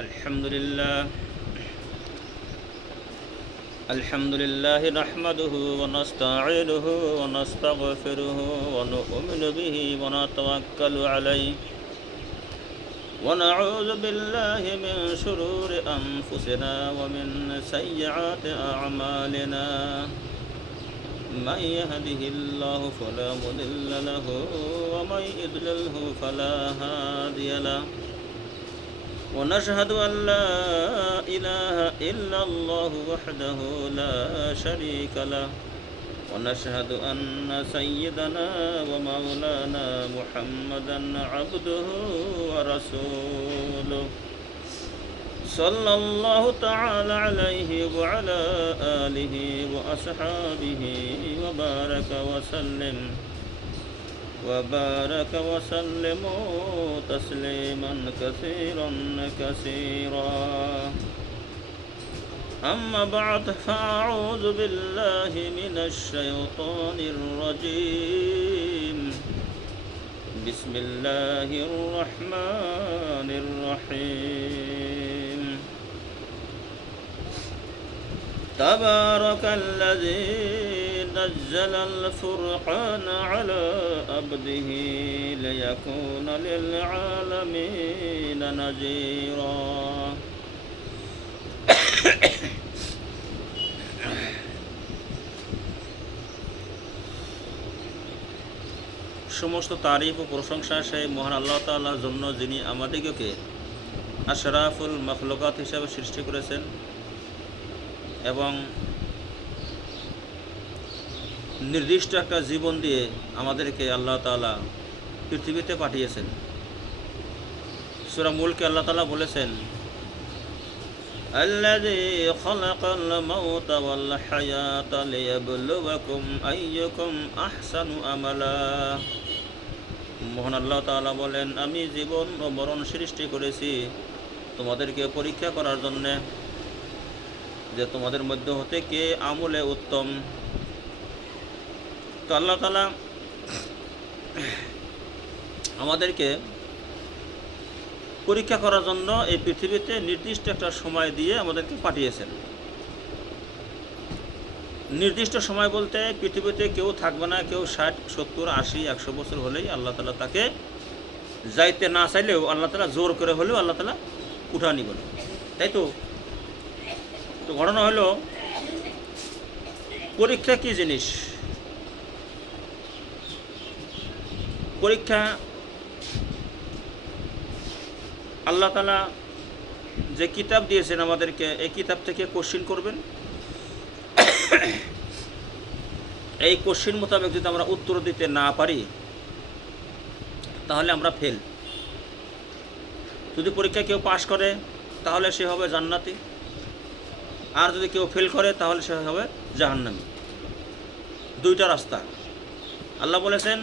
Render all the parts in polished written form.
الحمد لله نحمده ونستعينه ونستغفره ونؤمن به ونتوكل عليه ونعوذ بالله من شرور أنفسنا ومن سيئات أعمالنا من يهده الله فلا مضل له ومن يضلله فلا هادي له ونشهد أن لا إله إلا الله وحده لا شريك له ونشهد أن سيدنا ومولانا محمدا عبده ورسوله صلى الله تعالى عليه وعلى آله وأصحابه وبارك وسلموا تسليما كثيرا كثيرا أما بعد فأعوذ بالله من الشيطان الرجيم بسم الله الرحمن الرحيم تبارك الذي نزل الفرقان على عبده ليكون للعالمين نذيرا সমস্ত তারিফ ও প্রশংসা সেই মহান আল্লাহ তাআলার জন্য, যিনি আমাদিগকে আশরাফুল মাখলুকাত হিসাবে সৃষ্টি করেছেন এবং নির্দিষ্ট একটা জীবন দিয়ে আমাদেরকে আল্লাহ তাআলা পৃথিবীতে পাঠিয়েছেন। সূরা মুলকে আল্লাহ তাআলা বলেছেন, আল্লাযী খালাকাল মাউতা ওয়াল হায়াতা লিয়াবলুয়াকুম আইয়ুকুম আহসানু আমালা। মহান আল্লাহ তাআলা বলেন, আমি জীবন ও মরণ সৃষ্টি করেছি তোমাদেরকে পরীক্ষা করার জন্য, যে তোমাদের মধ্যে হতে কে আমলে উত্তম। তো আল্লাহ তাআলা আমাদেরকে পরীক্ষা করার জন্য এই পৃথিবীতে নির্দিষ্ট একটা সময় দিয়ে আমাদেরকে পাঠিয়েছেন। নির্দিষ্ট সময় বলতে পৃথিবীতে কেউ থাকবে না, কেউ 60, 70, 80, 100 বছর হলেই আল্লাহ তাআলা তাকে যাইতে না চাইলেও আল্লাহ তাআলা জোর করে হলেও আল্লাহ তাআলা উঠা নিবেন, তাই তো। তো ঘটনা হলো, পরীক্ষা কি জিনিস? পরীক্ষা আল্লাহ তাআলা যে কিতাব দিয়েছেন আমাদেরকে, এই কিতাব থেকে কোশ্চিন করবেন। এই কোশ্চিন মোতাবেক যদি আমরা উত্তর দিতে না পারি তাহলে আমরা ফেল। যদি পরীক্ষা কেউ পাশ করে তাহলে সে হবে জান্নাতি, আর যদি কেউ ফেল করে তাহলে সে হবে জাহান্নামী। দুইটা রাস্তা। আল্লাহ বলেছেন,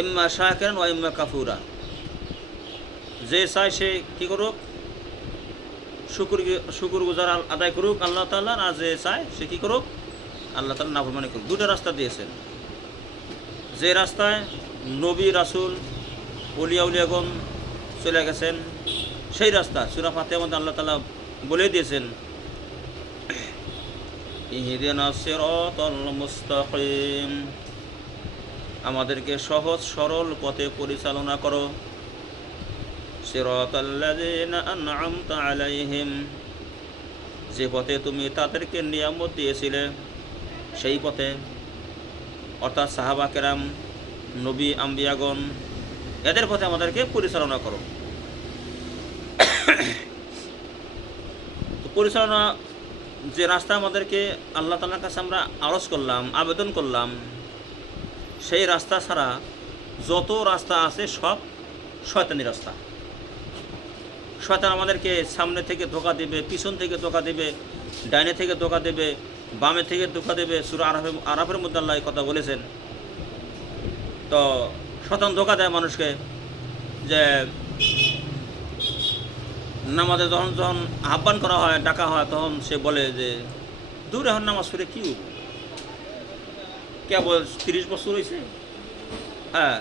ইম্মা শাকিরান ওয়া ইম্মা কাফুরা। যে চায় সে কী করুক, শুকুর গুজার আদায় করুক আল্লাহ তাআলার, আর যে চায় সে কী করুক, আল্লাহ তাআলা নাফরমানি করুক। দুটো রাস্তা দিয়েছেন। যে রাস্তায় নবী রাসূল ওলিয়া উলিয়াগণ চলে গেছেন, সেই রাস্তা সূরা ফাতিহার মধ্যে আল্লাহ তাআলা বলে দিয়েছেন, ইহদিনাস সিরাতাল মুস্তাকিম, আমাদেরকে সহজ সরল পথে পরিচালনা করো। সিরাতাল্লাযীনা আন'আমতা আলাইহিম, যে পথে তুমি তাদেরকে নিয়ামত দিয়েছিলে সেই পথে, অর্থাৎ সাহাবা কেরাম, নবী আম্বিয়াগণ, এদের পথে আমাদেরকে পরিচালনা করো। তো পরিচালনা যে রাস্তা আমাদেরকে আল্লাহ তাআলার কাছে আমরা আরজ করলাম, আবেদন করলাম, সেই রাস্তা ছাড়া যত রাস্তা আছে সব শয়তানি রাস্তা। শয়তান আমাদেরকে সামনে থেকে ধোঁকা দেবে, পিছন থেকে ধোঁকা দেবে, ডাইনে থেকে ধোঁকা দেবে, বামে থেকে ধোঁকা দেবে। সূরা আরাফের মধ্যে আল্লাহ এই কথা বলেছেন। তো শয়তান ধোঁকা দেয় মানুষকে, যে নামাজে যখন আহ্বান করা হয়, ডাকা হয়, তখন সে বলে যে দূর এখন নামাজ পড়ে কী কেবল 30 বছর হয়েছে, হ্যাঁ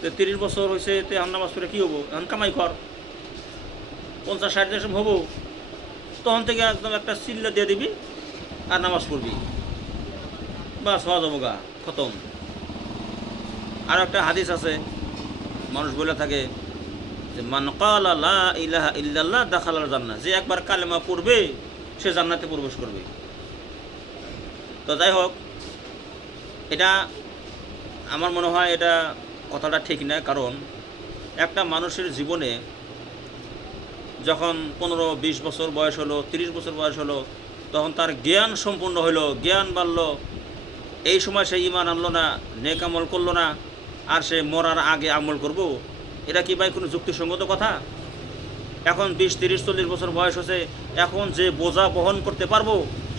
তো 30 বছর হয়েছে, তে এখন নামাজ পড়ে কী হবো, এখন কামাই কর, 50-60 দেশম হবো, তখন থেকে একদম একটা চিল্লা দিয়ে দিবি আর নামাজ পড়বি, বাস হওয়া যাবো গা, খতম। আর একটা হাদিস আছে, মানুষ বলে থাকে যে মান ক্বালা লা ইলাহা ইল্লাল্লাহ দাখালাল জান্নাহ, যে একবার কালেমা পড়বে সে জান্নাতে প্রবেশ করবে। তো যাই হোক, এটা আমার মনে হয় এটা কথাটা ঠিক না। কারণ একটা মানুষের জীবনে যখন 15-20 বছর বয়স হলো, 30 বছর বয়স হলো, তখন তার জ্ঞান সম্পূর্ণ হলো, জ্ঞান বাড়লো, এই সময় সে ঈমান আনলো না, নেক আমল করলো না, আর সে মরার আগে আমল করব, এটা কি ভাই কোনো যুক্তিসঙ্গত কথা? এখন 20-30-40 বছর বয়স হচ্ছে, এখন যে বোঝা বহন করতে পারবো,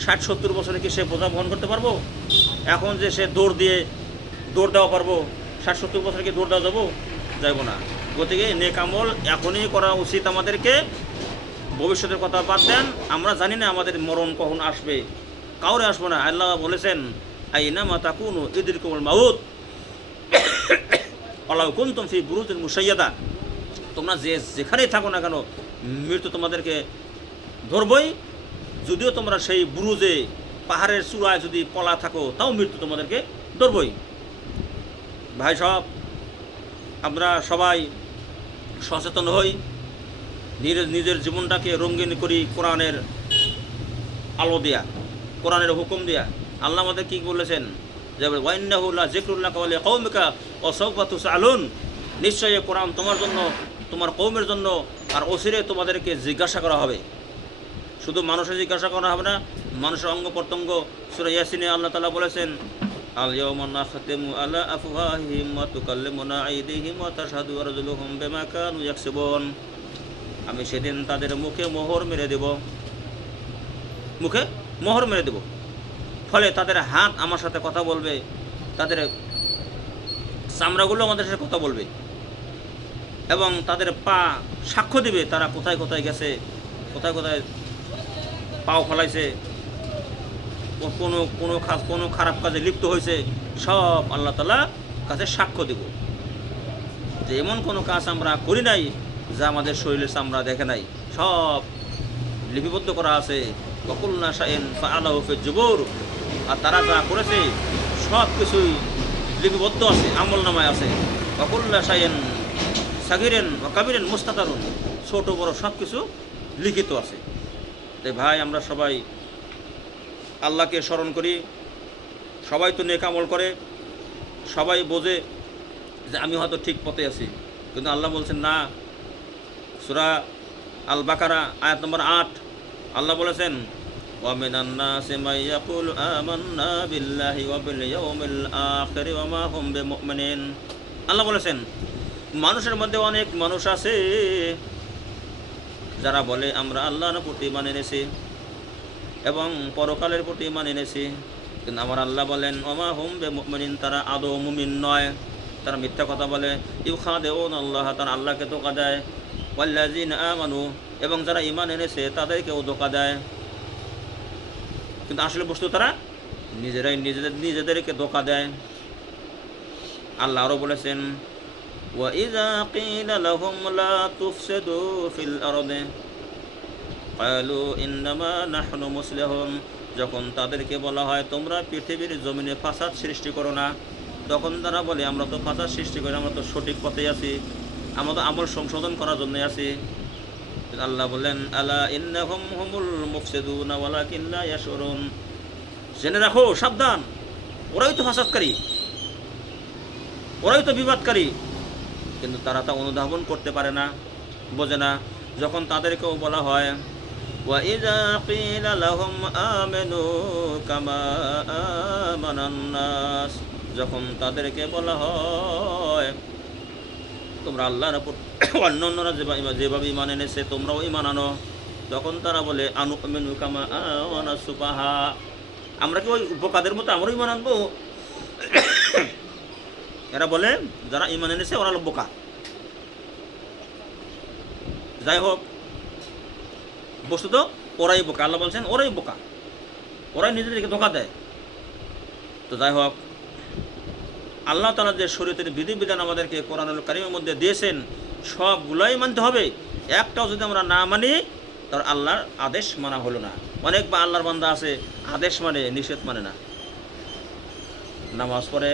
60-70 বছরে কি সে বোঝা বহন করতে পারবো? এখন যে সে দৌড় দেওয়া পারবো, 60-70 বছরে কি দৌড় দেওয়া যাবো? যাবো না। গতিকে নেক আমল এখনই করা উচিত আমাদেরকে। ভবিষ্যতের কথা বাদ দেন, আমরা জানি না আমাদের মরণ কখন আসবে, কাউরে আসবো না। আল্লাহ বলেছেন আইনামা তাকুনু ইদরিকুমুল মাউত ওয়ালাউ কুনতুম ফি বুরুজিন মুশাইয়াদা, তোমরা যেখানেই থাকো না কেন মৃত্যু তোমাদেরকে ধরবই। যদিও তোমরা সেই বুরুজে, পাহাড়ের চূড়ায় যদি পলা থাকো, তাও মৃত্যু তোমাদেরকে ধরবই। ভাই সব, আমরা সবাই সচেতন হই, নিজের জীবনটাকে রঙিন করি কোরআনের আলো দেয়া, কোরআনের হুকুম দেয়া। আল্লাহ আমাদের কি বলেছেন যে ওয়াইন্নাহু লা যিকরুল্লাকা ওয়া লিকাওমিকা ওয়া সাওফা তুসআলুন, নিশ্চয়ই কোরআন তোমার জন্য, তোমার কওমের জন্য, আর অচিরে তোমাদেরকে জিজ্ঞাসা করা হবে। শুধু মানুষের জিজ্ঞাসা করা হবে না, মানুষের অঙ্গ প্রত্যঙ্গ। সূরা ইয়াসিনে আল্লাহ তাআলা বলেছেন আল ইয়াওমা নাখতিমু আলা আফওয়াহিহিম ওয়া তুকাল্লিমুনা আইদিহিম ওয়া তাশহাদু আরজুলুহুম বিমা কানু ইয়াকসিবুন, আমি সেদিন তাদের মুখে মোহর মেরে দেব, মুখে মোহর মেরে দেব, ফলে তাদের হাত আমার সাথে কথা বলবে, তাদের চামড়াগুলো আমাদের সাথে কথা বলবে, এবং তাদের পা সাক্ষ্য দিবে তারা কোথায় কোথায় গেছে, কোথায় কোথায় পাও ফলাইছে, কোনো খারাপ কাজে লিপ্ত হয়েছে, সব আল্লাহ তাআলা কাছে সাক্ষ্য দিব যে এমন কোনো কাজ আমরা করি নাই যা আমাদের শরীরের চামড়া দেখে নাই, সব লিপিবদ্ধ করা আছে। ওয়াকুল্না শাইইন ফাআলাহু ফিজ জুবুর, আর তারা যা করেছে সব কিছুই লিপিবদ্ধ আছে, আমল নামায় আছে। ওয়াকুল্না শাইইন সাগীরিন ওয়া কাবীরিন মুস্তাতারুন, ছোট বড় সব কিছু লিখিত আছে। তাই ভাই, আমরা সবাই আল্লাহকে স্মরণ করি। সবাই তো নেক আমল করে, সবাই বোঝে যে আমি হয়তো ঠিক পথে আছি, কিন্তু আল্লাহ বলছেন না। সূরা আল বাকারা আয়াত নম্বর 8 আল্লাহ বলেছেন ওয়া মিনান নাসি মান ইয়াকুলু আমান্না বিল্লাহি ওয়া বিল ইয়াউমিল আখির ওয়া মা হুম বিমুমিনিন। আল্লাহ বলেছেন মানুষের মধ্যে অনেক মানুষ আছে যারা বলে আমরা আল্লাহর প্রতি ঈমান এনেছি এবং পরকালের প্রতি ঈমান এনেছি, কিন্তু আমার আল্লাহ বলেন ওয়া মা হুম বিমুমিনিন, তারা আদৌ মুমিন নয়, তারা মিথ্যা কথা বলে। ইউখাদিউন আল্লাহ, তারা আল্লাহকে ধোঁকা দেয়। ওয়াল্লাযিনা আমানু, এবং যারা ঈমান এনেছে তাদেরকেও ধোঁকা দেয়, কিন্তু আসলে বস্তু তারা নিজেরাই নিজেদেরকে ধোঁকা দেয়। আল্লাহ আরও বলেছেন ওয়া ইযা কিলা লাহুম লা তুফসিদু ফিল আরদি ক্বালু ইন্নামা নাহনু মুসলিহুন, যখন তাদেরকে বলা হয় তোমরা পৃথিবীর জমিনে ফাসাদ সৃষ্টি করো না, তখন তারা বলে আমরা তো ফাসাদ সৃষ্টি করি, আমরা তো সঠিক পথে আছি, আমরা তো আমল সংশোধন করার জন্য আছি। আল্লাহ বলেন আলা ইন্নাহুম হুমুল মুফসিদুনা ওয়ালাকিন লা ইয়াশউরুন, জেনে রাখো, সাবধান, ওরাই তো ফাসাদকারী, ওরাই তো বিবাদকারী, কিন্তু তারা তা অনুধাবন করতে পারে না, বোঝে না। যখন তাদেরকেও বলা হয় ওয়া ইযা কিলা লাহুম আমানু কামা আমানান নাস, যখন তাদেরকে বলা হয় তোমরা আল্লাহর উপর অন্যান্যরা যেভাবে ঈমান এনেছে তোমরাও ঈমান আনো, তখন তারা বলে আনুমিনু কামা আমানা সুফাহা, আমরা কি ওই বোকাদের মতো আমরাও ঈমান আনবো? এরা বলে যারা ঈমান এনেছে ওরা হলো বোকা। যাই হোক, বস্তুত ওরাই বোকা। আল্লাহ বলছেন ওরাই বোকা, ওরাই নিজেদেরকে ধোঁকা দেয়। তো যাই হোক, আল্লাহ তাআলা যে শরীয়তের বিধিবিধান আমাদেরকে কোরআনুল কারীমের মধ্যে দিয়েছেন সবগুলাই মানতে হবে। একটাও যদি আমরা না মানি তাহলে আল্লাহর আদেশ মানা হলো না। অনেক বা আল্লাহর বান্দা আছে আদেশ মানে নিষেধ মানে না, নামাজ পড়ে,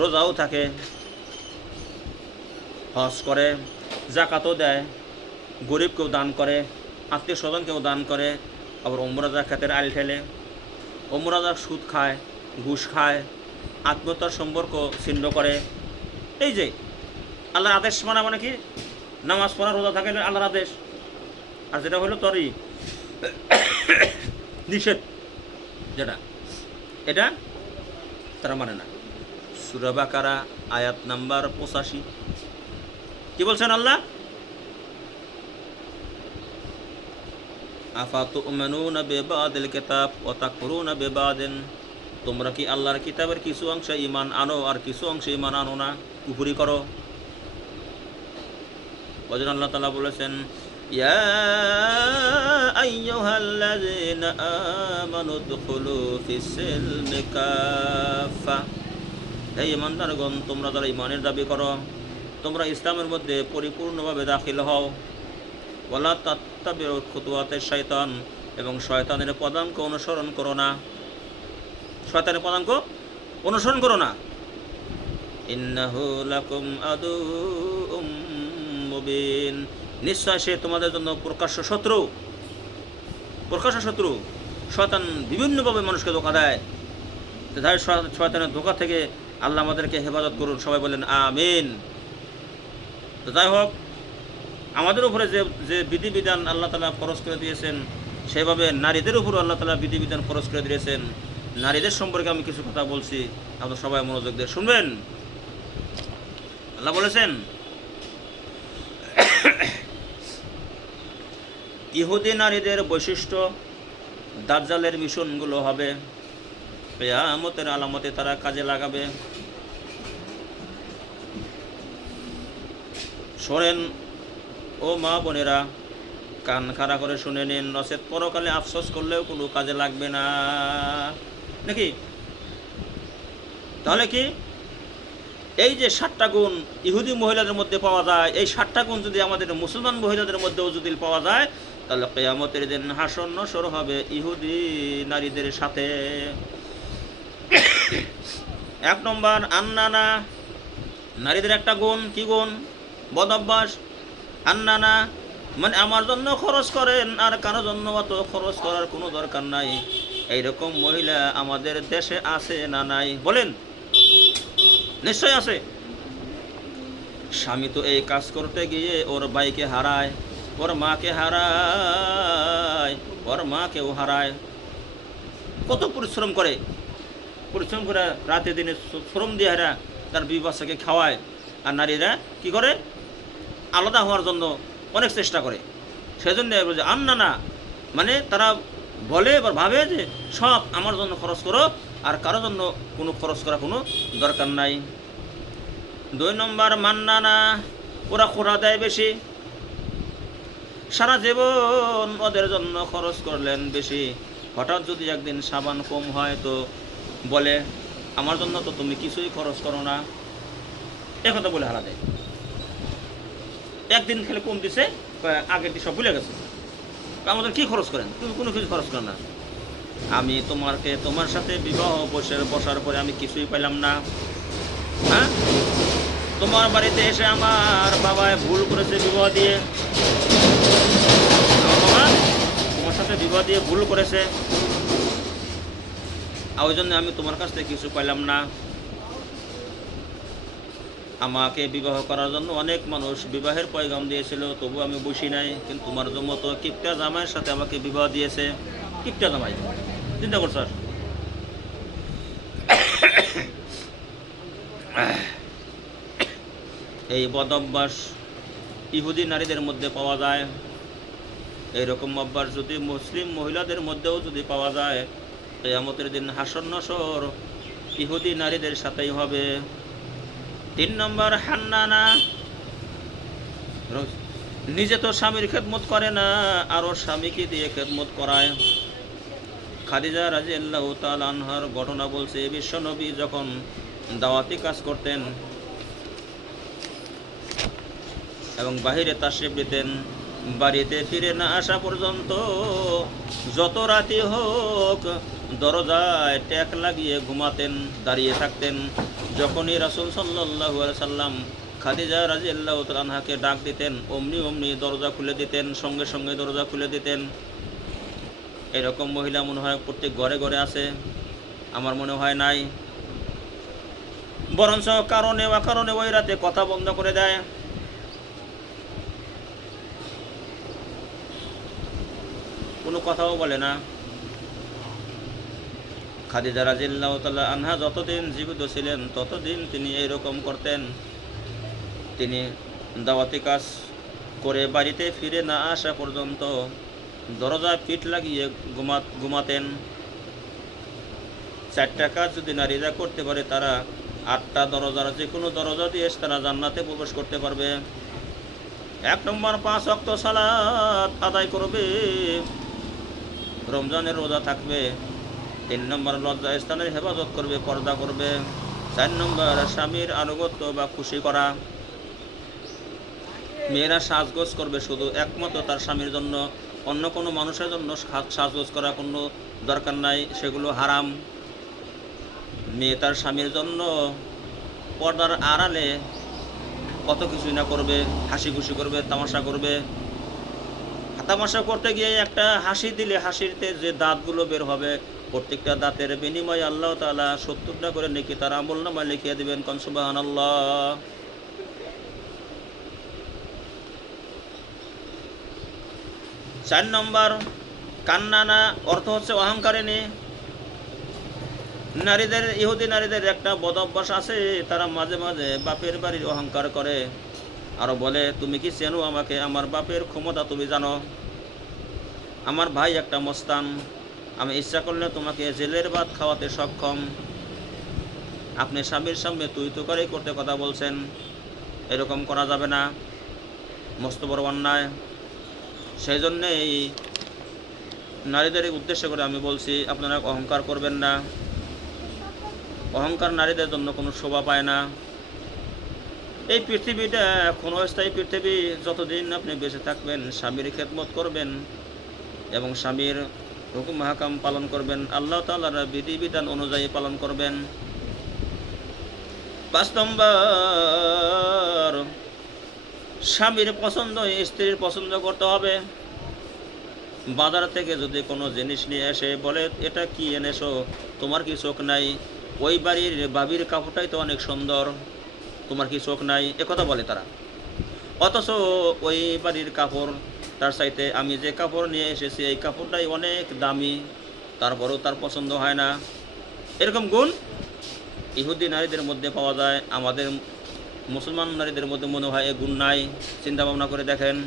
রোজাও থাকে, হজ করে, জাকাতও দেয়, গরিবকেও দান করে, আত্মীয় স্বজনকেও দান করে, আবার ওমরা জাকাতের আইল ঠেলে, ওমরা সুদ খায়, ঘুষ খায়, আত্মহত্যার সম্পর্ক ছিন্ন করে। এই যে আল্লাহর আদেশ মানা মানে কি? নামাজ পড়া, রোজা থাকে আল্লাহর আদেশ, আর যেটা হলো তরই নিষেধ যেটা, এটা তারা মানে না। সূরা বাকারা আয়াত নাম্বার 85 কি বলছেন আল্লাহ? আফাতুমিনুনা বিবাদিল কিতাব ওয়া তাকফুরুনা বিবাদিন, তোমরা কি আল্লাহর কিতাবের কিছু অংশে ঈমান আনো আর কিছু অংশে ঈমান আনো না, কুফরি করো। ওয়াজন আল্লাহ তাআলা বলেছেন ইয়া আইয়ুহাল্লাযীনা আমানু দুখুলু ফিস-সিলমি কাফা, হে ঈমানদারগণ তোমরা যারা ঈমানের দাবি করো তোমরা ইসলামের মধ্যে পরিপূর্ণভাবে দাখিল হও। ওয়ালা তাত্তাবিউ খুতুওয়াতিশ শাইতান, এবং শয়তানের পদাঙ্ক অনুসরণ করো না, শয়তানের পদাঙ্ক অনুসরণ করো না। ইন্নাহু লাকুম আদুউম মুবিন, নিশ্চয় সে তোমাদের জন্য প্রকাশ্য শত্রু, প্রকাশ্য শত্রু। শয়তান বিভিন্নভাবে মানুষকে ধোঁকা দেয়, তাই শয়তানের ধোঁকা থেকে আল্লাহ আমাদেরকে হেফাজত করুন, সবাই বলেন আমিন। তো যাই হোক, আমাদের উপরে যে যে বিধিবিধান আল্লাহ তাআলা ফরজ করে দিয়েছেন সেভাবে নারীদের উপর আল্লাহ তাআলা বিধিবিধান ফরজ করে দিয়েছেন। নারীদের সম্পর্কে আমি কিছু কথা বলছি, আপনারা সবাই মনোযোগ দিয়ে শুনবেন। আল্লাহ বলেছেন ইহুদি নারীদের বৈশিষ্ট্য দাজ্জালের মিশনগুলো হবে, কিয়ামতের আলামতে তারা কাজে লাগাবে। শোনেন ও মা বোনেরা, কান খাড়া করে শুনে নিন, নচেত পরকালে আফসোস করলেও কোনো কাজে লাগবে না, নাকি? তাহলে কি এই যে 7টা গুণ ইহুদি মহিলাদের মধ্যে পাওয়া যায়, এই 7টা গুণ যদি আমাদের মুসলমান মহিলাদের মধ্যেও যদি পাওয়া যায় তাহলে কিয়ামতের দিন হাসর নসর হবে ইহুদি নারীদের সাথে। 1 নম্বর আন্নানা, নারীদের একটা গুণ, কি গুণ? বদ অভ্যাস। আন্নানা মানে আমার জন্য খরচ করেন আর কারোর জন্য অত খরচ করার কোনো দরকার নাই, এইরকম মহিলা আমাদের দেশে আছে না নাই? বলেন, নিশ্চয় আছে। স্বামী তো এই কাজ করতে গিয়ে ওর ভাইকে হারায়, ওর মাকে হারায়, ওর মাকেও হারায়, কত পরিশ্রম করে, পরিশ্রম করে রাতে দিনে শ্রম দিয়ে হারা তার বিবি বাচ্চাকে খাওয়ায়। আর নারীরা কি করে? আলাদা হওয়ার জন্য অনেক চেষ্টা করে। সেজন্য বলছে আন্নানা, মানে তারা বলে বা ভাবে যে সব আমার জন্য খরচ করো আর কারোর জন্য কোনো খরচ করা কোনো দরকার নাই। 2 নম্বর মান্নানা, ওরা খোরা দেয় বেশি, সারা জীবন ওদের জন্য খরচ করলেন বেশি, হঠাৎ যদি একদিন সাবান কম হয় তো বলে আমার জন্য তো তুমি কিছুই খরচ করো না, একথা বলে হারা দেয়। একদিন খেলে কম দিছে, আগের দিন সব ভুলে গেছে, আমাদের কি খরচ করেন? তুমি কোনো কিছু খরচ করেন না। আমি তোমার সাথে বিবাহ বসার পরে আমি কিছুই পাইলাম না। হ্যাঁ, তোমার বাড়িতে এসে আমার বাবায় ভুল করেছে বিবাহ দিয়ে, আমার বাবা তোমার সাথে বিবাহ দিয়ে ভুল করেছে, আর ওই জন্য আমি তোমার কাছ থেকে কিছু পাইলাম না। আমাকে বিবাহ করার জন্য অনেক মানুষ বিবাহের পয়গাম দিয়েছিল, তবু আমি বসি নাই, কিন্তু তোমার মতো কিপটা জামাইয়ের সাথে আমাকে বিবাহ দিয়েছে। কিপটা জামাই, চিন্তা করছ? এই বদ অভ্যাস ইহুদি নারীদের মধ্যে পাওয়া যায়। এইরকম অভ্যাস যদি মুসলিম মহিলাদের মধ্যেও যদি পাওয়া যায়, কিয়ামতের দিন হাসর নসর ইহুদি নারীদের সাথেই হবে। 3 নম্বর হান্নানা, নিজে তো স্বামীর খেদমত করে না, আরও স্বামীকে দিয়ে খেদমত করায়। খাদিজা রাদিয়াল্লাহু তাআলা আনহার ঘটনা বলছে, বিশ্বনবী যখন দাওয়াতি কাজ করতেন এবং বাহিরে তাশরিফ দিতেন। বাড়িতে ফিরে না আসা পর্যন্ত যত রাতি হোক দরজায় ট্যাক লাগিয়ে ঘুমাতেন, দাঁড়িয়ে থাকতেন। যখনই রাসূল সাল্লাল্লাহু আলাইহি সাল্লাম খাদিজা রাদিয়াল্লাহু তাআলা আনহাকে ডাক দিতেন, অমনি অমনি দরজা খুলে দিতেন, সঙ্গে সঙ্গে দরজা খুলে দিতেন। এরকম মহিলা মনে হয় প্রত্যেক ঘরে ঘরে আছে, আমার মনে হয় নাই। বরঞ্চ কারণে অকারণে ওই রাতে কথা বন্ধ করে দেয়। কোনো কথাও বলে না। খাদিজা রাদিয়াল্লাহু তাআলা আনহা যতদিন জীবিত ছিলেন ততদিন তিনি এইরকম করতেন। তিনি দাওয়াতি কাজ করে বাড়িতে ফিরে না আসা পর্যন্ত দরজায় পিঠ লাগিয়ে ঘুমাতেন। 4টা কাজ যদি নারীরা করতে পারে, তারা 8টা দরজার যে কোনো দরজা দিয়ে তারা জান্নাতে প্রবেশ করতে পারবে। 1 নম্বর 5 ওয়াক্ত সালাত আদায় করবে, রমজানের রোজা থাকবে। 3 নম্বর লজ্জা স্থানের হেফাজত করবে, পর্দা করবে। 4 নম্বর স্বামীর আনুগত্য বা খুশি করা। মেয়েরা সাজগোজ করবে শুধু একমাত্র তার স্বামীর জন্য, অন্য কোনো মানুষের জন্য সাজগোজ করা কোনো দরকার নাই, সেগুলো হারাম। মেয়ে তার স্বামীর জন্য পর্দার আড়ালে কত কিছুই না করবে, হাসি খুশি করবে, তামাশা করবে। তামাশা করতে গিয়ে একটা হাসি দিলে হাসিতে যে দাঁতগুলো বের হবে, প্রত্যেকটা দাঁতের বিনিময়ে আল্লাহ তাআলা 70টা করে নেকি তার আমলনামায় লিখিয়ে দিবেন। কোন সুবহানাল্লাহ। 4 নম্বর কান্নানা, অর্থ হচ্ছে অহংকারিনী। নারীদের, ইহুদি নারীদের একটা বদ অভ্যাস আছে, তারা মাঝে মাঝে বাপের বাড়ির অহংকার করে, আরো বলে তুমি কি চেনো আমাকে, আমার বাপের ক্ষমতা তুমি জানো, আমার ভাই একটা মস্তান, আমি ইচ্ছা করলে তোমাকে জেলের ভাত খাওয়াতে সক্ষম। আপনি স্বামীর সামনে তুই তুকারি করতে কথা বলছেন, এরকম করা যাবে না, মস্ত বড় অন্যায়। সেই জন্যে এই নারীদের উদ্দেশ্য করে আমি বলছি, আপনারা অহংকার করবেন না। অহংকার নারীদের জন্য কোনো শোভা পায় না। এই পৃথিবীটা ক্ষণস্থায়ী পৃথিবী, যতদিন আপনি বেঁচে থাকবেন স্বামীর খেদমত করবেন এবং স্বামীর হুকুম হাকাম পালন করবেন, আল্লাহ তাআলার বিধিবিধান অনুযায়ী পালন করবেন। 5 নম্বর স্বামীর পছন্দ স্ত্রীর পছন্দ করতে হবে। বাজার থেকে যদি কোনো জিনিস নিয়ে এসে বলে এটা কি এনেছো, তোমার কি চোখ নাই, ওই বাড়ির বাবির কাপড়টাই তো অনেক সুন্দর, তোমার কি চোখ নাই, একথা বলে তারা। অথচ ওই বাড়ির কাপড় তার চাইতে আমি যে কাপড় নিয়ে এসেছি এই কাপড়টাই অনেক দামি, তারপরেও তার পছন্দ হয় না। এরকম গুণ ইহুদি নারীদের মধ্যে পাওয়া যায়, আমাদের মুসলমান নারীদের মধ্যে মনে হয় এ গুণ নাই। চিন্তা ভাবনা করে দেখেন।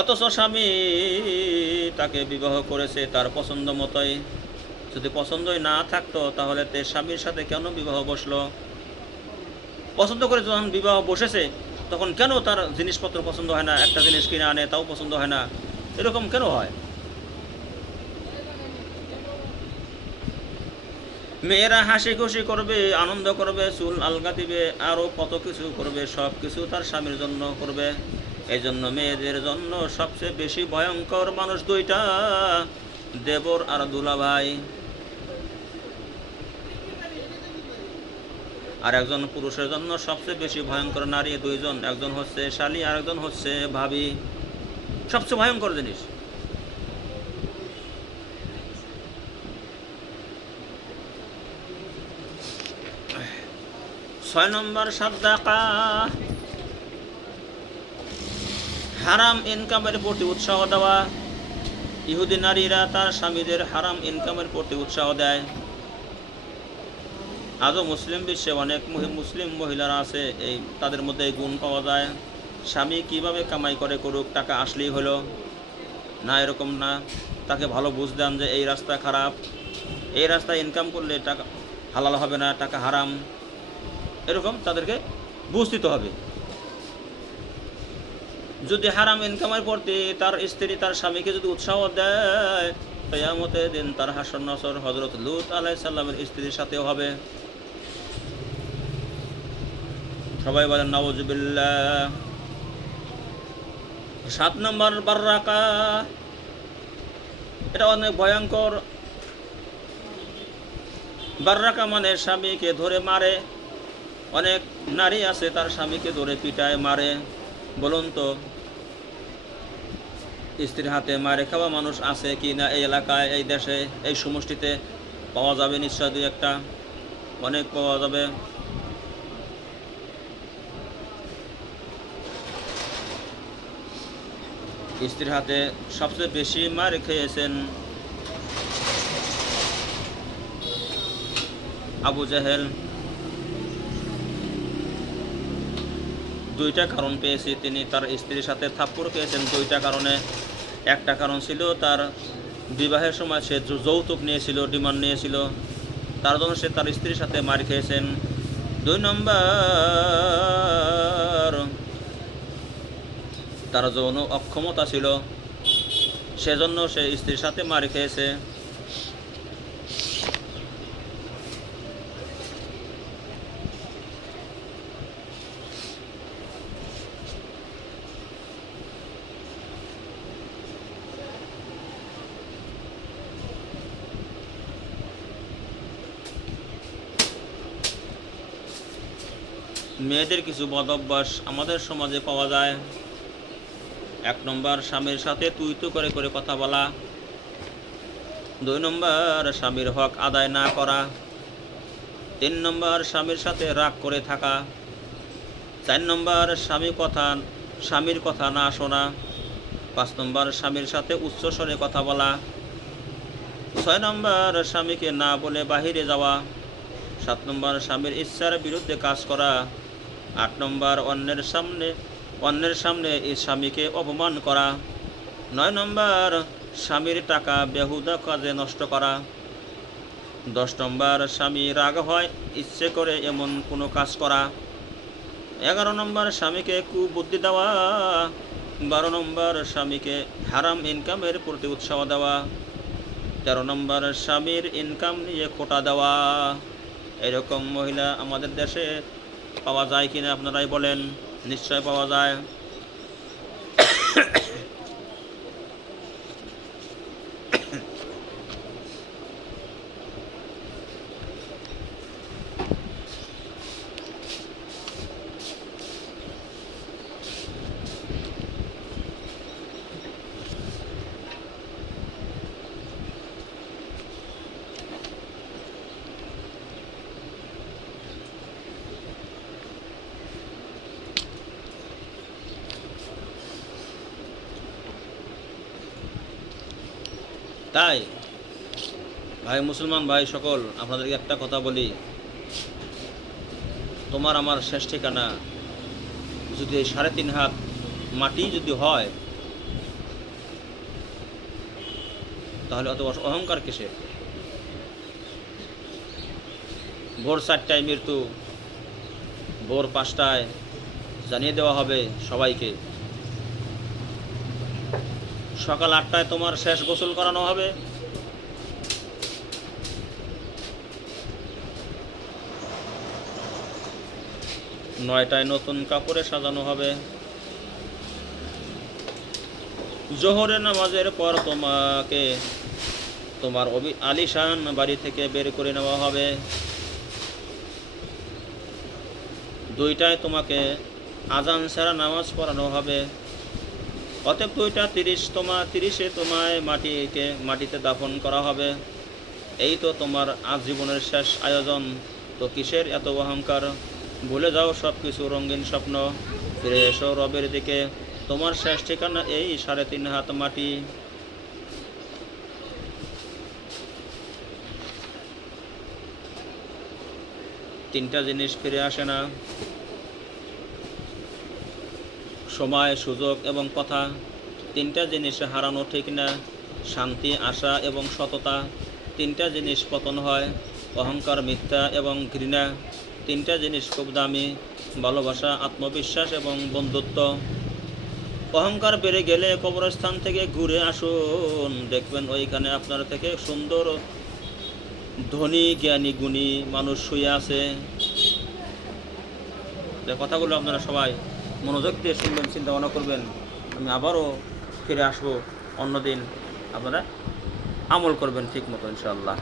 অথচ স্বামী তাকে বিবাহ করেছে তার পছন্দ মতোই। যদি পছন্দই না থাকতো তাহলে তে স্বামীর সাথে কেন বিবাহ বসলো? পছন্দ করে যখন বিবাহ বসেছে তখন কেন তার জিনিসপত্র পছন্দ হয় না, একটা জিনিস কিনে আনে তাও পছন্দ হয় না, এরকম কেন হয়? মেয়েরা হাসি খুশি করবে, আনন্দ করবে, চুল আলগা দিবে, আরও কত কিছু করবে, সব কিছু তার স্বামীর জন্য করবে। এই জন্য মেয়েদের জন্য সবচেয়ে বেশি ভয়ঙ্কর মানুষ 2টা, দেবর আর দুলাভাই। আর একজন পুরুষের জন্য সবচেয়ে বেশি ভয়ঙ্কর নারী 2জন, একজন হচ্ছে শালী আর একজন হচ্ছে ভাবি। সবচেয়ে ভয়ঙ্কর জিনিস। ছয় নম্বর সাদাকা, হারাম ইনকামের প্রতি উৎসাহ দেওয়া। ইহুদি নারীরা তার স্বামীদের হারাম ইনকামের প্রতি উৎসাহ দেয়। আজও মুসলিম বিশ্বে অনেক মুসলিম মহিলারা আছে, এই তাদের মধ্যে এই গুণ পাওয়া যায়। স্বামী কিভাবে কামাই করে করুক, টাকা আসলেই হলো। না, এরকম না, তাকে ভালো বুঝ দেন যে এই রাস্তা খারাপ, এই রাস্তায় ইনকাম করলে টাকা হালাল হবে না, টাকা হারাম, এরকম তাদেরকে বুঝ দিতে হবে। যদি হারাম ইনকামের প্রতি তার স্ত্রী তার স্বামীকে যদি উৎসাহ দেয়, কিয়ামতের দিন তার হাসর নাসর হযরত লূত আলাইহিস সালামের স্ত্রীর সাথেও হবে। সবাই বলেন নাউজুবিল্লাহ। 7 নম্বর বাররাকা, এটা অনেক ভয়ঙ্কর। বাররাকা মানে স্বামীকে ধরে মারে। অনেক নারী আছে তার স্বামীকে ধরে পিটায় মারে। বলুন তো স্ত্রীর হাতে মারে খাওয়া মানুষ আছে কি না এই এলাকায়, এই দেশে, এই সমষ্টিতে? পাওয়া যাবে নিশ্চয়, দুই একটা, অনেক পাওয়া যাবে। স্ত্রীর হাতে সবচেয়ে বেশি মার খেয়েছেন আবু জেহেল। দুইটা কারণ পেয়েছি, তিনি তার স্ত্রীর সাথে থাপ্পড় খেয়েছেন দুইটা কারণে। একটা কারণ ছিল তার বিবাহের সময় সে যৌতুক নিয়েছিল, ডিমান্ড নিয়েছিল, তার জন্য সে তার স্ত্রীর সাথে মার খেয়েছেন। 2 নম্বর তার যৌন অক্ষমতা ছিল, সেজন্য সে স্ত্রীর সাথে মার খেয়েছে। মেয়েদের কিছু বদ অভ্যাস আমাদের সমাজে পাওয়া যায়। 1 নম্বর স্বামীর সাথে তুই তো করে করে কথা বলা। 2 নম্বর স্বামীর হক আদায় না করা। 3 নম্বর স্বামীর সাথে রাগ করে থাকা। 4 নম্বর স্বামীর কথা না শোনা। 5 নম্বর স্বামীর সাথে উচ্চস্বরে কথা বলা। 6 নম্বর স্বামীকে না বলে বাহিরে যাওয়া। 7 নম্বর স্বামীর ইচ্ছার বিরুদ্ধে কাজ করা। 8 নম্বর অন্যের সামনে এই স্বামীকে অপমান করা। 9 নম্বর স্বামীর টাকা বেহুদা কাজে নষ্ট করা। 10 নম্বর স্বামী রাগ হয় ইচ্ছে করে এমন কোনো কাজ করা। 11 নম্বর স্বামীকে কুবুদ্ধি দেওয়া। 12 নম্বর স্বামীকে হারাম ইনকামের প্রতি উৎসাহ দেওয়া। 13 নম্বর স্বামীর ইনকাম নিয়ে খোটা দেওয়া। এরকম মহিলা আমাদের দেশে পাওয়া যায় কিনা আপনারাই বলেন। নিশ্চয় পাওয়া যায়। তাই ভাই মুসলমান ভাই সকল, আপনাদেরকে একটা কথা বলি, তোমার আমার শেষ ঠিকানা যদি এই 3.5 হাত মাটি যদি হয়, তাহলে অত অহংকার কিসে? ভোর 4টায় মৃত্যু, ভোর 5টায় জানিয়ে দেওয়া হবে সবাইকে। সকাল 8টায় তোমার শেষ গোসল করানো হবে। নয়টায় নতুন কাপড়ে সাজানো হবে। জোহরের নামাজের পর তোমাকে তোমার আলিশান বাড়ি থেকে বের করে নেওয়া হবে। 2টায় তোমাকে আজান ছাড়া নামাজ পড়ানো হবে। অতএব 2:30 তোমায় মাটিতে দাফন করা হবে। এই তো তোমার আজীবনের শেষ আয়োজন। তো কিসের এত অহংকার? ভুলে যাও সব কিছু রঙিন স্বপ্ন, ফিরে এসো রবের দিকে। তোমার শেষ ঠিকানা এই 3.5 হাত মাটি। তিনটা জিনিস ফিরে আসে না: সময়, সুযোগ এবং কথা। তিনটা জিনিস হারানো ঠিক না, শান্তি, আশা এবং সততা। তিনটা জিনিস পতন হয়, অহংকার, মিথ্যা এবং ঘৃণা। তিনটা জিনিস খুব দামি, ভালোবাসা, আত্মবিশ্বাস এবং বন্ধুত্ব। অহংকার বেড়ে গেলে কবরস্থান থেকে ঘুরে আসুন, দেখবেন ওইখানে আপনার থেকে সুন্দর, ধনী, জ্ঞানী, গুণী মানুষ শুয়ে আছে। যে কথাগুলো আপনারা সবাই মনোযোগ দিয়ে শুনবেন, চিন্তা ভাবনা করবেন। আমি আবারও ফিরে আসবো অন্যদিন, আপনারা আমল করবেন ঠিক মতো ইনশাআল্লাহ।